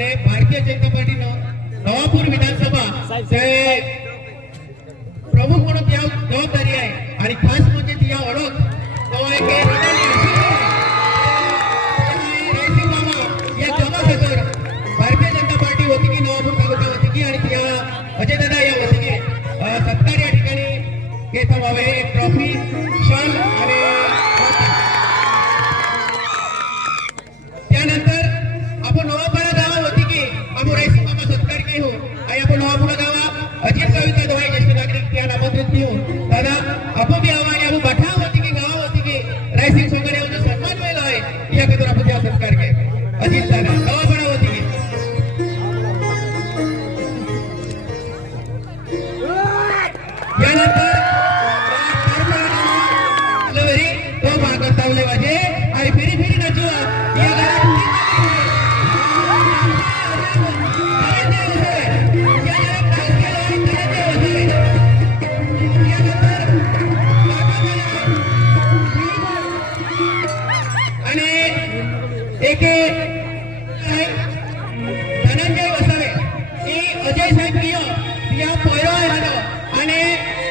आणि भारतीय जनता पार्टी नवापूर विधानसभा प्रमुख म्हणून ती जबाबदारी आहे आणि खास म्हणजे ती ओळख तो आहे की या जमासर भारतीय जनता पार्टी होती की नवापूर तालुका होती की आणि त्या अजयदादा या होती की सत्कार या ठिकाणी घेत व्हावे एक ट्रॉफी शाल आणि त्यानंतर आपण नवापाडा गावा होती की आपण रायसिंग मामा सत्कार घेऊ आणि आपण नवापूर गावा अजित कविता दोहाई ज्येष्ठ नागरिक त्या आमंत्रित घेऊ दादा आपण बी आव्हान आपण बठा होती की गावा होती की रायसिंग सोंगरे जो सन्मान वेगळा आहे या खातर आपण त्या सत्कार घे अजित दादा नवापाडा होती की यानंतर तो भाग तावले वाजे आणि फेरी फेरी नाचू या गावात एक धनंजय वसावे ही अजय साहेब या पहिला आहे आणि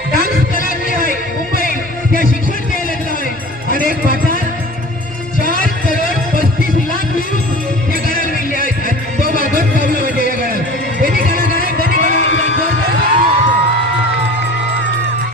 डान्स कलाकार आहे मुंबई त्या शिक्षण द्यायला आहे आणि एक